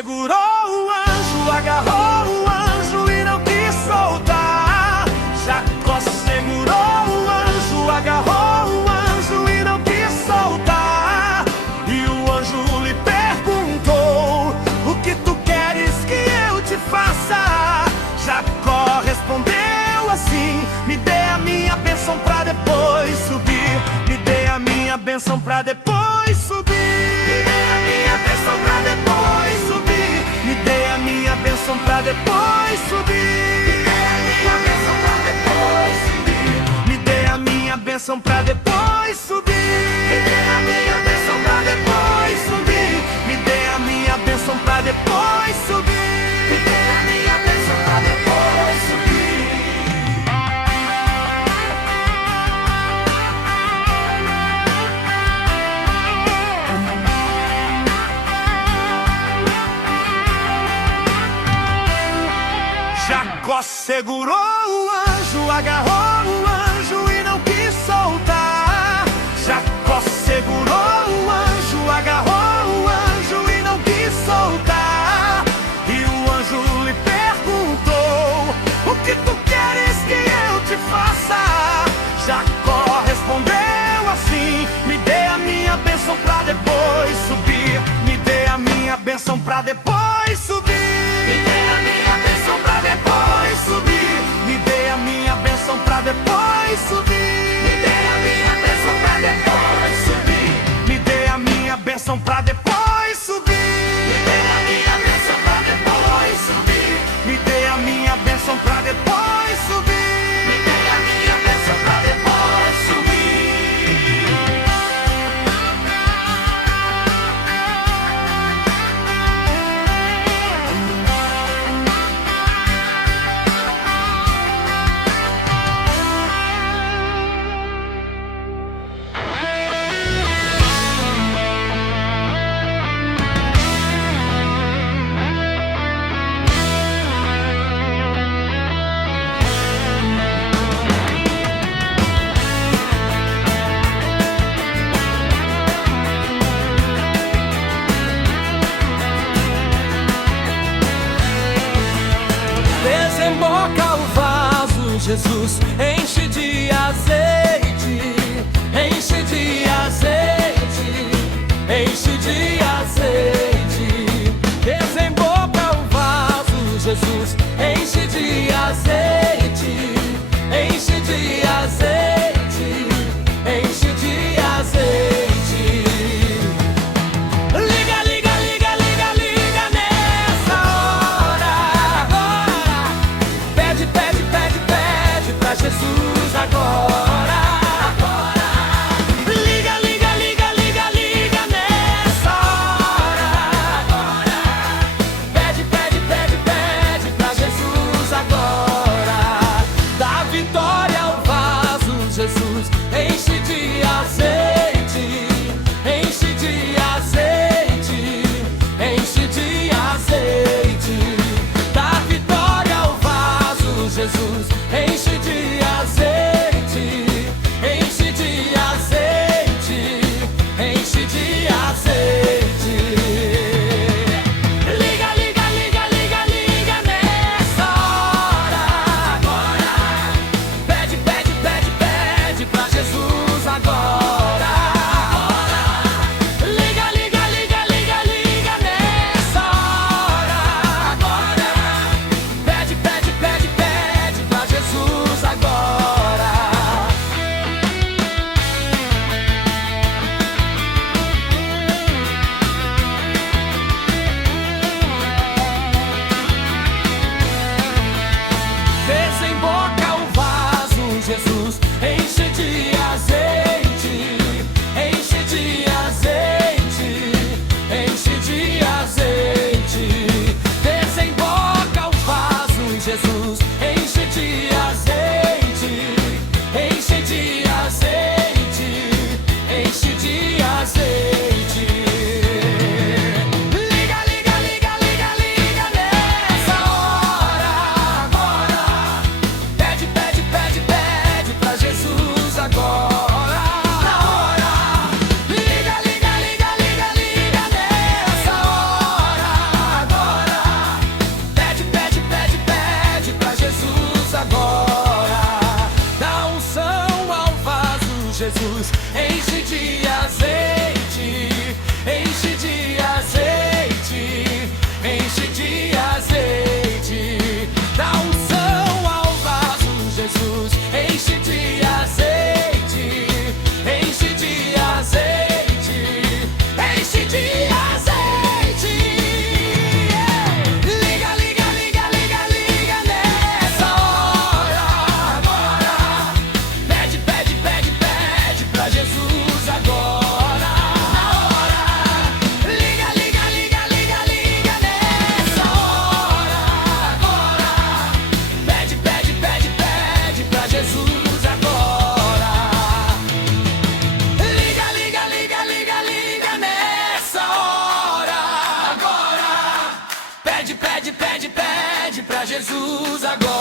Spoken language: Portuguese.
segurou o anjo, agarrou o anjo e não quis soltar. Jacó segurou o anjo, agarrou o anjo e não quis soltar. E o anjo lhe perguntou: o que tu queres que eu te faça? Jacó respondeu assim: me dê a minha bênção pra depois subir. Me dê a minha bênção pra depois subir. Me dê a minha bênção pra depois subir. Me dê a minha bênção pra depois subir. Me dê a minha bênção pra depois subir. Me dê a minha bênção pra depois subir. Me dê a minha bênção pra depois subir. Me dê a minha bênção pra depois subir. Jacó segurou o anjo, agarrou o anjo e não quis soltar. Jacó segurou o anjo, agarrou o anjo e não quis soltar. E o anjo lhe perguntou: o que tu queres que eu te faça? Jacó respondeu assim: me dê a minha bênção pra depois subir. Me dê a minha bênção pra depois subir. Me dê a minha bênção pra depois subir. Me dê a minha bênção pra depois subir. Me dê a minha bênção pra depois subir. Me dê a minha bênção pra depois subir. Me dê a minha bênção pra depois subir. Me dê a minha bênção pra depois subir. Me dê a minha bênção pra depois subir. Desemboca o vaso, Jesus, enche de azeite, enche de azeite, enche de azeite. Desemboca o vaso, Jesus, enche de azeite, enche de azeite, enche de azeite. Liga, liga, liga, liga, liga nessa hora. Agora, pede, pede, pede, pede pra Jesus agora. Agora, liga, liga, Jesus. Enche de azeite, enche de azeite, enche de azeite. Dá unção ao vaso, Jesus. Enche de azeite, enche de azeite, enche de azeite. Liga, liga, liga, liga, liga nessa hora. Agora. Pede, pede, pede, pede pra Jesus agora. Na hora. Liga, liga, liga, liga, liga nessa hora. Agora. Pede, pede, pede, pede pra Jesus agora. Liga, liga, liga, liga, liga nessa hora. Agora. Pede, pede, pede, pede pra Jesus agora.